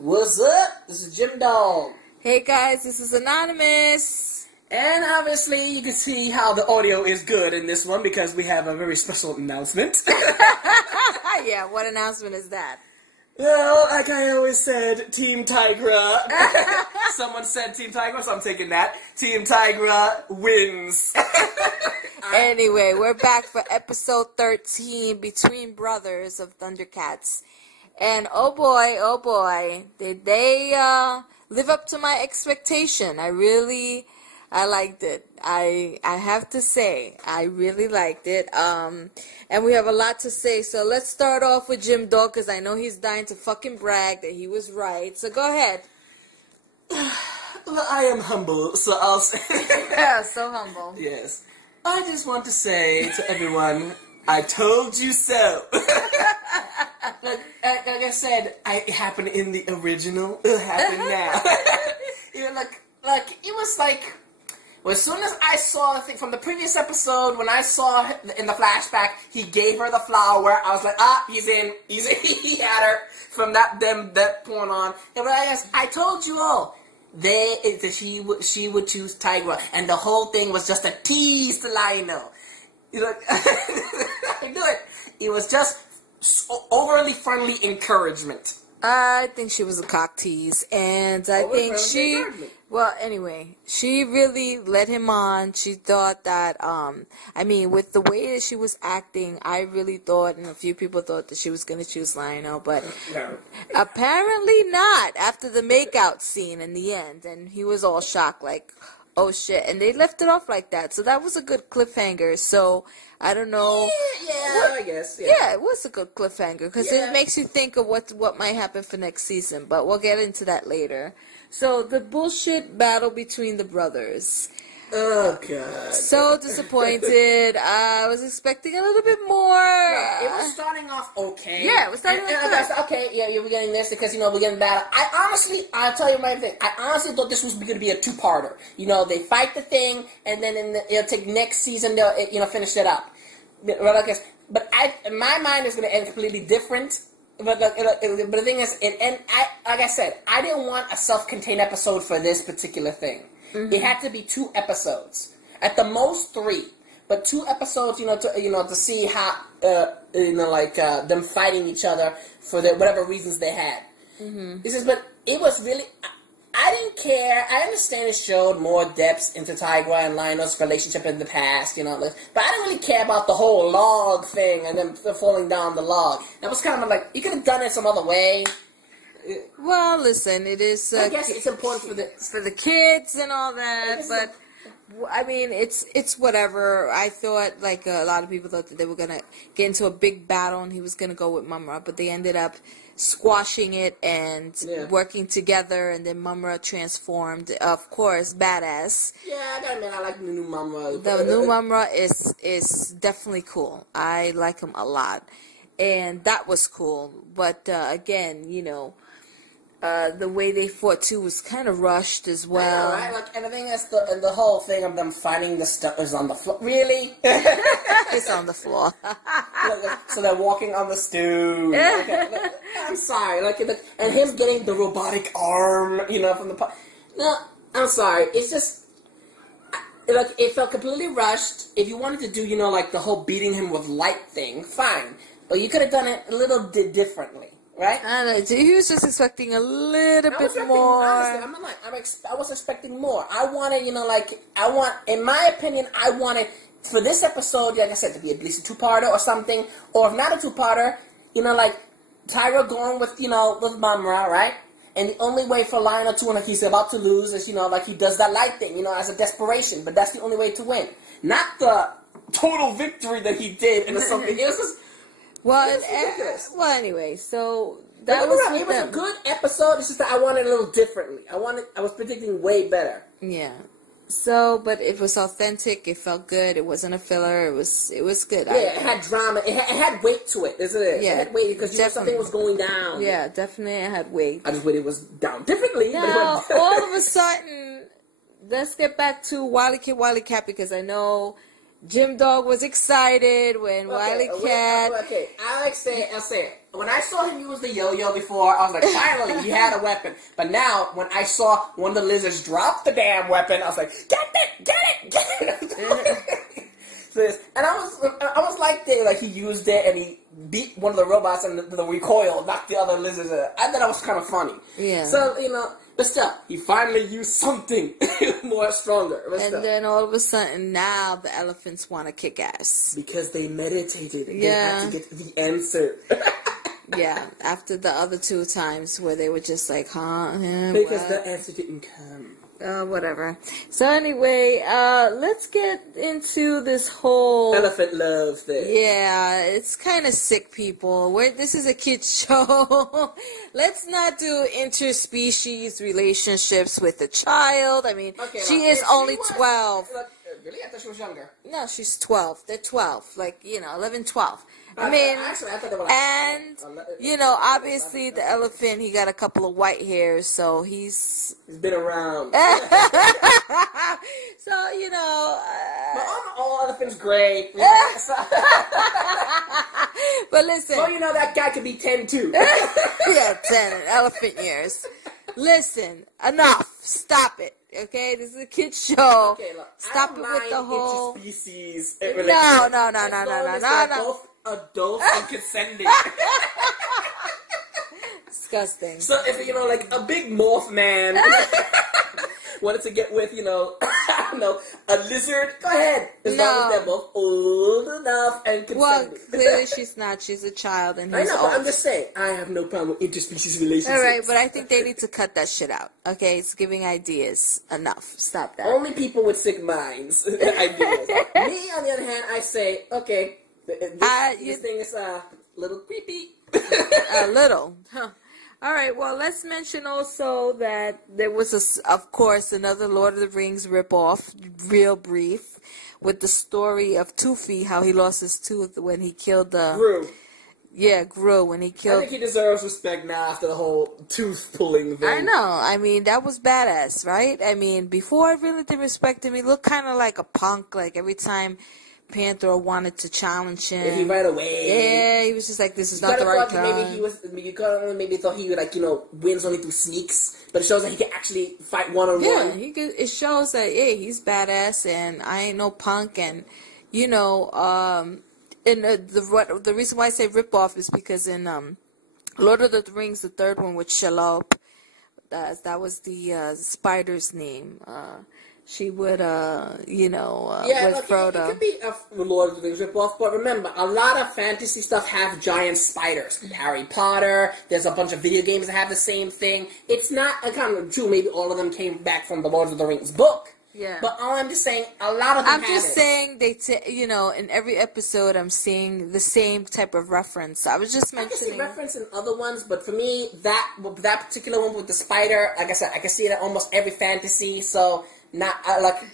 What's up? This is Jim Dog. Hey guys, this is Anonymous. And obviously you can see how the audio is good in this one because we have a very special announcement. Yeah, what announcement is that? Well, like I always said, Team Tigra. Someone said Team Tigra, so I'm taking that. Team Tigra wins. Anyway, we're back for episode 13, Between Brothers of Thundercats. And oh boy, did they live up to my expectation. I liked it. I have to say, I really liked it. And we have a lot to say, so let's start off with Jim Dog, because I know he's dying to fucking brag that he was right. So go ahead. Well, I am humble, so I'll say... Yeah, so humble. Yes. I just want to say to everyone, I told you so. Like I said, it happened in the original. It happened now. You know, like it was like... Well, as soon as I saw the thing from the previous episode, when I saw in the flashback, he gave her the flower. I was like, he's in. He had her from that point on. Yeah, but I told you all, she would choose Tigra, and the whole thing was just a tease to Lionel. You know, I knew it. It was just overly friendly encouragement. I think she was a cock tease, and I think she... Well, anyway, she really led him on. She thought that, I mean, with the way that she was acting, I really thought, and a few people thought that she was going to choose Lionel, but apparently not after the makeout scene in the end, and he was all shocked, like, oh shit, and they left it off like that, so that was a good cliffhanger, so... I don't know. Yeah, I guess. Yeah, it was a good cliffhanger because it makes you think of what might happen for next season. But we'll get into that later. So the bullshit battle between the brothers. Oh god. So disappointed. I was expecting a little bit more. Yeah, it was starting off okay. Yeah, it was starting off good. Okay, yeah, we're getting this because we're getting battle. I'll tell you my thing. I honestly thought this was going to be a two-parter. You know, they fight the thing, and then it'll take next season. They'll finish it up. But in my mind, it's going to end completely different. But the thing is, like I said, I didn't want a self-contained episode for this particular thing. Mm-hmm. It had to be 2 episodes, at the most 3, but 2 episodes, to see how, them fighting each other for whatever reasons they had. Mm-hmm. But it was really, I didn't care. I understand it showed more depths into Tigra and Lionel's relationship in the past, but I didn't really care about the whole log thing and them falling down the log. That was kind of like, you could have done it some other way. Well, listen, it is... I guess it's important for the kids and all that, but... I mean, it's whatever. I thought, like, a lot of people thought that they were going to get into a big battle and he was going to go with Mumm-Ra, but they ended up squashing it and working together, and then Mumm-Ra transformed. Of course, badass. Yeah, I gotta admit, I like the new Mumm-Ra. The new Mumm-Ra is definitely cool. I like him a lot. And that was cool. But, again, the way they fought too was kind of rushed as well. I know, right? And the thing is, the whole thing of them fighting the stuff is on the floor. Really? It's on the floor. So they're walking on the stool. I'm sorry. And him getting the robotic arm, from the... No, I'm sorry. It's just... it felt completely rushed. If you wanted to do, the whole beating him with light thing, fine. But you could have done it a little differently. Right? I don't know. He was just expecting a little bit more. Honestly, I was expecting more. I wanted, in my opinion, I wanted, for this episode, like I said, to be at least a 2-parter or something. Or if not a 2-parter, Tigra going with Mumm-Ra, right? And the only way for Lionel to win, he's about to lose, is, he does that light thing, as a desperation. But that's the only way to win. Not the total victory that he did into something else. Well, anyway, so that was it was a good episode. It's just that I wanted a little differently. I was predicting way better. Yeah. So, but it was authentic. It felt good. It wasn't a filler. It was good. Yeah, it had drama. It had weight to it, isn't it? Yeah, it had weight because something was going down. Yeah, definitely it had weight. I just wish it was down differently. Now, all of a sudden, let's get back to Wily Cat, because I know Jim Dog was excited when Wile E. Cat... Okay, I'll say it. When I saw him use the yo-yo before, I was like, finally, he had a weapon. But now, when I saw one of the lizards drop the damn weapon, I was like, get it! And I was like, he used it and he beat one of the robots and the recoil knocked the other lizards out. I thought that was kind of funny. Yeah. So, but still, he finally used something more stronger. And then all of a sudden, now the elephants want to kick ass. Because they meditated. Yeah. They had to get the answer. Yeah, after the other 2 times where they were just like, because the answer didn't come. Whatever. So anyway, let's get into this whole... elephant love thing. Yeah, it's kind of sick, people. This is a kid's show. Let's not do interspecies relationships with a child. I mean, she is only 12. Really? I thought she was younger. No, she's 12. They're 12. 11, 12. I thought they were obviously the elephant, he got a couple of white hairs, so he's been around. So, but all elephants gray. But listen. So, that guy could be 10 too. Yeah, 10 elephant years. Listen, enough. Stop it. Okay, this is a kid's show. Okay, look, stop it with the whole interspecies. No. Both adults and consenting. Disgusting. So if a big morph man wanted to get with, I don't know, a lizard, go ahead. As long as they're both old enough and consenting. Well, clearly she's not. She's a child and he's old. But I'm just saying, I have no problem with interspecies relationships. Alright, but I think they need to cut that shit out. Okay, it's giving ideas. Enough. Stop that. Only people with sick minds. Ideas. Me, on the other hand, I say, okay, this thing is a little creepy. A little. Huh. All right, well, let's mention also that there was, of course, another Lord of the Rings ripoff, real brief, with the story of Toothy, how he lost his tooth when he killed the... Gru. Yeah, Gru, when he killed... I think he deserves respect now after the whole tooth-pulling thing. I know. I mean, that was badass, right? I mean, before I really didn't respect him, he looked kind of like a punk, like every time... Panther wanted to challenge him. Yeah, he ran away. Yeah, he was just like, this is not the right time. Maybe thought he would wins only through sneaks, but it shows that he can actually fight one-on-one. Yeah, it shows that, hey, he's badass and I ain't no punk and, and the reason why I say rip-off is because in Lord of the Rings, the third one with Shelob, that was the spider's name, she would, with Frodo. It could be a Lord of the Rings ripoff, but remember, a lot of fantasy stuff have giant spiders. Harry Potter, there's a bunch of video games that have the same thing. It's not kind of true, maybe all of them came back from the Lord of the Rings book. Yeah. But all I'm just saying, a lot of them I'm just saying, in every episode, I'm seeing the same type of reference. I was just mentioning... I can see reference in other ones, but for me, that particular one with the spider, like I said, I can see it in almost every fantasy, so... Not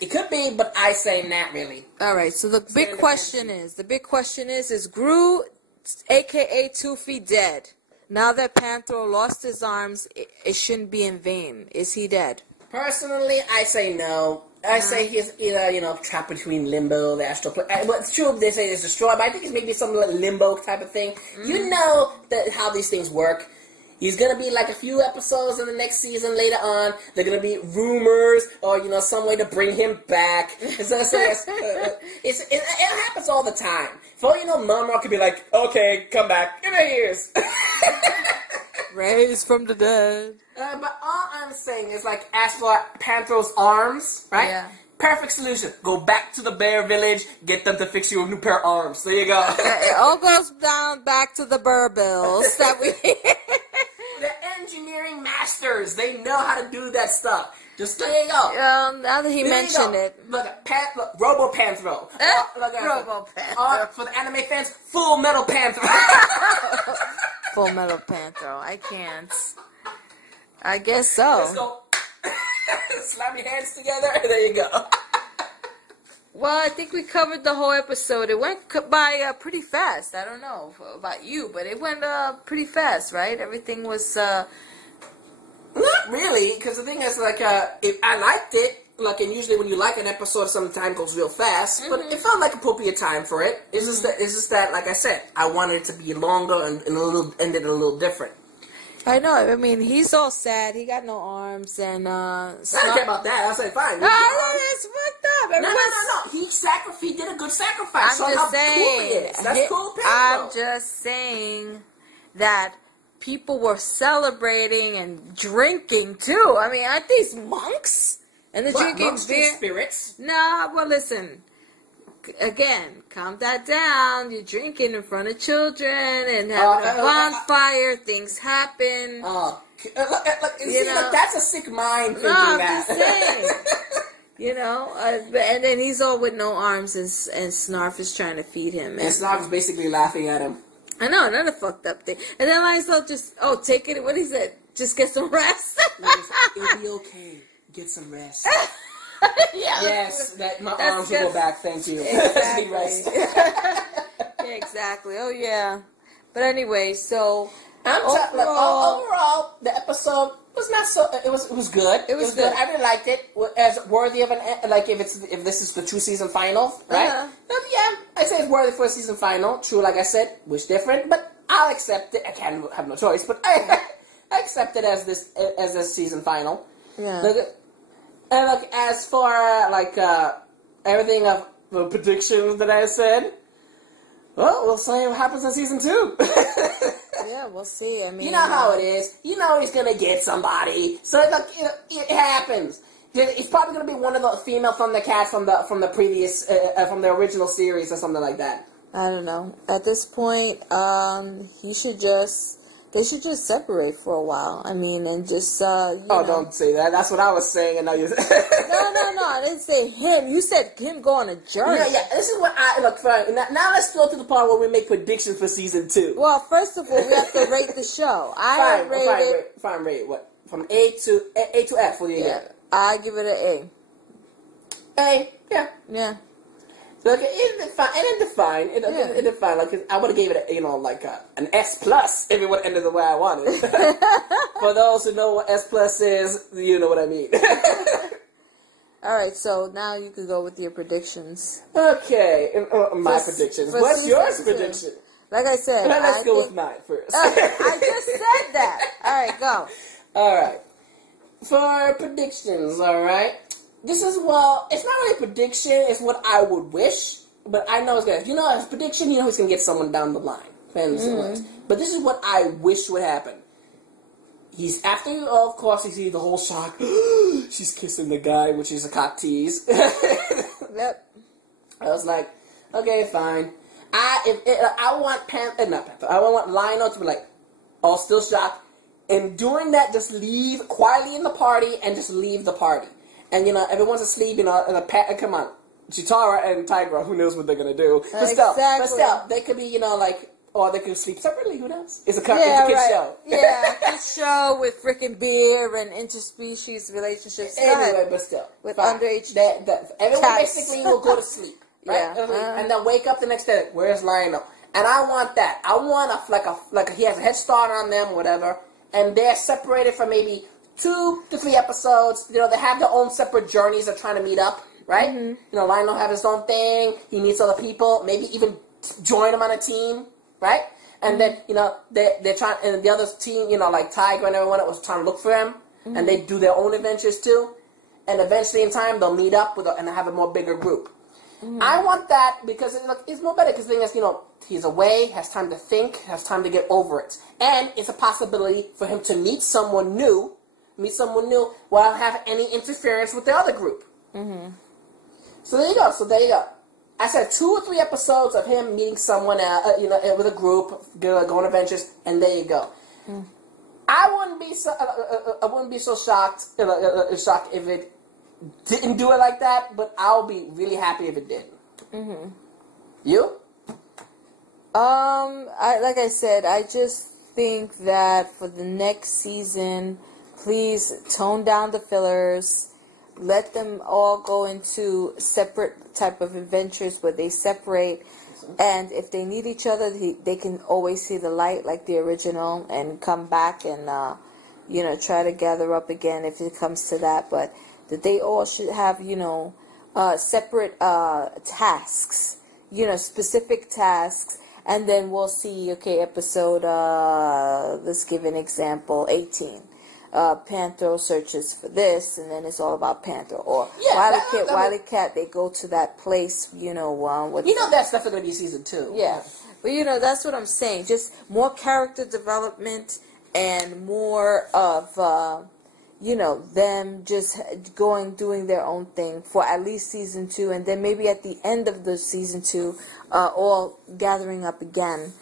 it could be, but I say not really. All right. So the big question is Gru, aka Toothy, dead? Now that Panther lost his arms, it shouldn't be in vain. Is he dead? Personally, I say no. I say he's either trapped between limbo, the astral plane. Well, it's true they say it's destroyed, but I think it's maybe something like limbo type of thing. You know how these things work. He's going to be like a few episodes in the next season later on. They're going to be rumors or, some way to bring him back. It happens all the time. For all you know, Mumm-Ra could be like, okay, come back. Give me ears. Raised from the dead. But all I'm saying is, as for Panther's arms, right? Yeah. Perfect solution. Go back to the bear village, get them to fix you a new pair of arms. There you go. It all goes down back to the Burbills that we... The engineering masters, they know how to do that stuff. Just there you go. Now that he mentioned it. Look, Robo-Panthro. Robo-Panthro. For the anime fans, Full Metal Panthro. Full Metal Panthro. I can't. I guess so. Let's go. Slam your hands together, and there you go. Well, I think we covered the whole episode. It went by pretty fast. I don't know about you, but it went pretty fast, right? Everything was... Not really, because the thing is, I liked it. like, and usually when you like an episode, sometimes goes real fast, but it felt like appropriate time for it. It's just that, like I said, I wanted it to be longer and ended a little different. I know. I mean, he's all sad. He got no arms, and I don't care about that. I said, fine. That's fucked up. No. He did a good sacrifice. I'm just saying. Cool he is. That's cool. I'm just saying that people were celebrating and drinking too. I mean, aren't these monks? And the drinking beer. Spirits. No, well, listen. Again, calm that down. You're drinking in front of children and having a bonfire. Things happen. That's a sick mind thinking that. I'm just saying. And then he's all with no arms, and Snarf is trying to feed him. And Snarf is basically laughing at him. I know, another fucked up thing. And then Lionel just, take it. What he said? Just get some rest. It'll be okay. Get some rest. Yes, my arms will go back. Thank you. Exactly. Yeah, exactly. Oh yeah. But anyway, so overall, the episode was not so. It was good. It was good. I really liked it. As worthy of if this is the true season final, right? Yeah, I say it's worthy for a season final. True, like I said, wish different, but I'll accept it. I can't have no choice, but I accept it as this season final. Yeah. And as for everything of the predictions that I said, well, we'll see what happens in season 2. Yeah, we'll see. I mean, you know how it is. You know he's gonna get somebody. So it happens. It's probably gonna be one of the female Thundercats from the previous from the original series or something like that. I don't know. At this point, they should just separate for a while. I mean, and just, don't say that. That's what I was saying, and now you... No, I didn't say him. You said him go on a journey. Yeah, this is what fine. Now let's go to the part where we make predictions for season 2. Well, first of all, we have to rate the show. Fine, rate what? From A to F, what do you get? I give it an A. A, yeah. Yeah. Look, it did fine. Like, I would have gave it an S plus if it would have ended the way I wanted. For those who know what S plus is, you know what I mean. All right, so now you can go with your predictions. Okay, my predictions. What's yours prediction? Like I said, let's go with mine first. I just said that. All right, go. All right, for predictions. All right. This is, it's not really a prediction, it's what I would wish, but I know it's going to, as a prediction, he's going to get someone down the line. But this is what I wish would happen. He's, after, of course, you see the whole shock, she's kissing the guy, which is a cock tease. Yep. I was like, okay, fine. I want Lionel to be like, all still shocked, and during that, just leave quietly in the party, and just leave the party. And, everyone's asleep, and come on. Chitara and Tigra, who knows what they're going to do. But still, they could be, or they could sleep separately, who knows? It's a kid's show. Yeah, kid's show with freaking beer and interspecies relationships. Anyway, but still. With underage everyone basically will go to sleep, right? Yeah. And then wake up the next day, where's Lionel? And I want that. I want he has a head start on them, whatever, and they're separated for maybe 2 to 3 episodes. They have their own separate journeys of trying to meet up, right? Mm-hmm. Lionel have his own thing. He meets other people. Maybe even join them on a team, right? And then, they're trying, and the other team, like Tiger and everyone was trying to look for him, and they do their own adventures too. And eventually in time, they'll meet up and have a more bigger group. Mm-hmm. I want that because it's more better because the thing is, he's away, has time to think, has time to get over it. And it's a possibility for him to meet someone new without having any interference with the other group. Mm-hmm. So there you go. I said 2 or 3 episodes of him meeting someone else, with a group, going on adventures, and there you go. Mm. I wouldn't be so shocked if it didn't do it like that, but I'll be really happy if it did. Mm-hmm. You? Like I said, I just think that for the next season, please tone down the fillers. Let them all go into separate type of adventures where they separate. And if they need each other, they can always see the light like the original and come back and, try to gather up again if it comes to that. But that they all should have, separate tasks, specific tasks. And then we'll see, okay, episode, let's give an example, 18. Panther searches for this, and then it's all about Panther. Or Wily Cat, they go to that place, that's definitely going to be season 2. Yeah. But, that's what I'm saying. Just more character development and more of, them just doing their own thing for at least season 2, and then maybe at the end of the season 2, all gathering up again.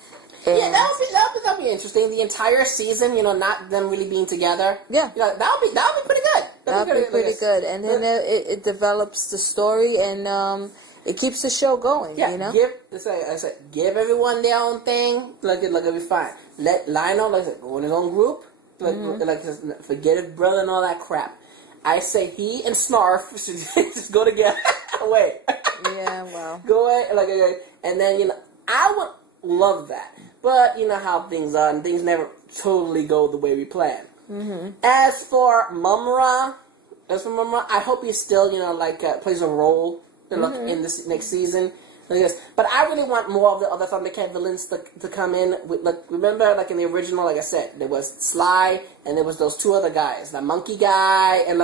And that'll be interesting. The entire season, not them really being together. Yeah, that'll be pretty good. That'll be pretty good. And then it develops the story, and it keeps the show going. Yeah, give everyone their own thing. It'll be fine. Let Lionel go in his own group. Forget his brother and all that crap. I say he and Snarf should just go together. Wait. Yeah, well. Go away. And then, I would love that. But you know how things are, and things never totally go the way we plan. Mm-hmm. As for Mumm-Ra, I hope he still, plays a role in this next season. But I really want more of the other Thundercat villains to come in. Remember, in the original, like I said, there was Sly, and there was those 2 other guys, the monkey guy, and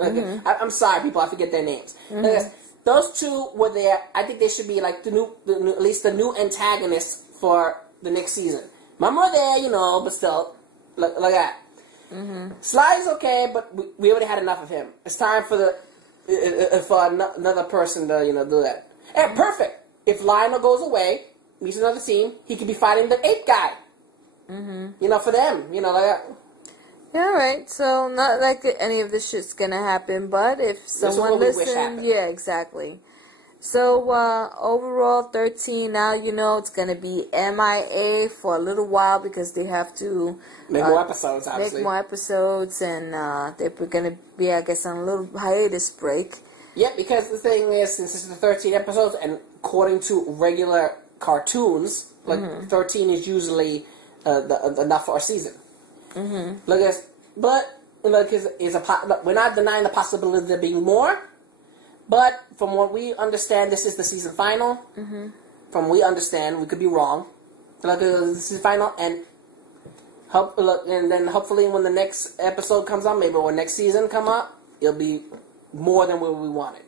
I'm sorry, people, I forget their names. Mm-hmm. Those 2 were there. I think they should be at least the new antagonists for the next season. Mumm-Ra there, but still, like that. Mm-hmm. Sly's okay, but we already had enough of him. It's time for another person to do that. And perfect. If Lionel goes away, meets another team, he could be fighting the ape guy. Mm-hmm. For them, like that. Yeah, right. So not like any of this shit's gonna happen, but if someone listens, yeah, exactly. So overall, 13. Now it's gonna be MIA for a little while because they have to make more episodes. Obviously, make more episodes, and they're gonna be, I guess, on a little hiatus break. Yeah, because the thing is, since this is the 13 episodes, and according to regular cartoons, 13 is usually enough for a season. Mm-hmm. We're not denying the possibility of there being more, but from what we understand, this is the season final. Mm-hmm. From what we understand, we could be wrong. This is final, and then hopefully when the next episode comes out, maybe when next season come up, it'll be more than what we wanted.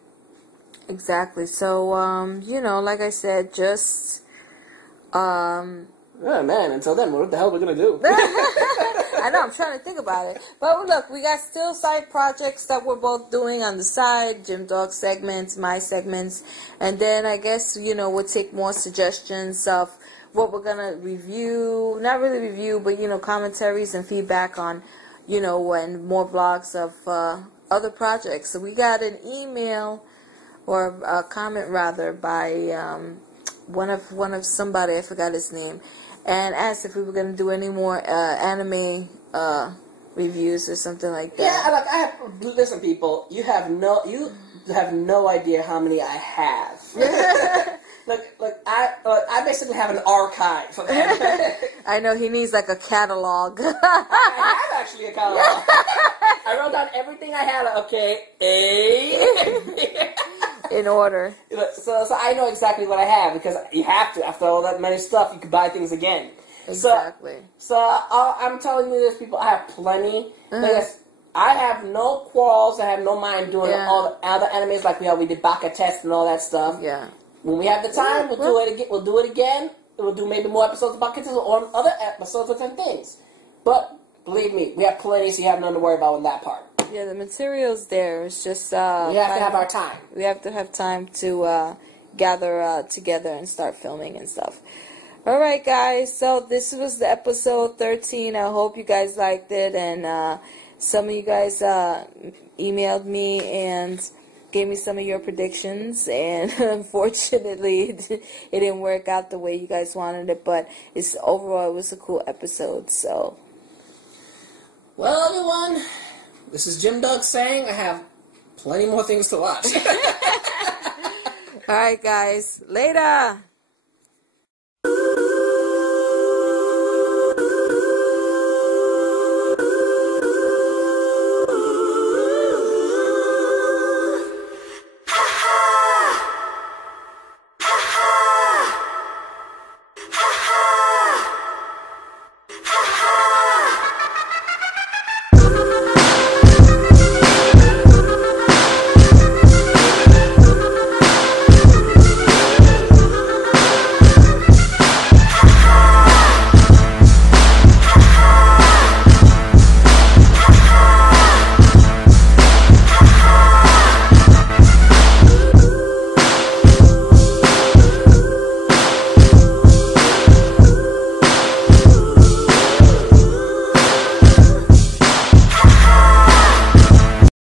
Exactly. So, like I said, just oh man, until then, what the hell are we gonna do? I know, I'm trying to think about it. But look, we got still side projects that we're both doing on the side, Jim Dog segments, my segments, and then I guess, we'll take more suggestions of what we're gonna review, not really review, but, commentaries and feedback on, and more vlogs of other projects. So we got an email, or a comment rather, by one of somebody, I forgot his name, and asked if we were going to do any more anime reviews or something like that. Yeah, listen, people, you have no idea how many I have. I basically have an archive of anime. I know, he needs like a catalog. I have actually a catalog. I wrote down everything I had. Okay, in order. So I know exactly what I have, because you have to. After all that many stuff, you can buy things again. Exactly. So I'm telling you this, people. I have plenty. I have no quarrels. I have no mind doing all the other animes like we did Baka Test and all that stuff. Yeah. When we have the time, we'll do it again. We'll do it again. We'll do maybe more episodes of Baka Test or other episodes of different things. But believe me, we have plenty, so you have nothing to worry about in that part. Yeah, the material's there. It's just we have to have our time. We have to have time to gather together and start filming and stuff. All right, guys. So this was the episode 13. I hope you guys liked it, and some of you guys emailed me and gave me some of your predictions, and unfortunately it didn't work out the way you guys wanted it, but overall it was a cool episode. So, well, everyone, this is Jim Dog saying I have plenty more things to watch. Alright, guys, later.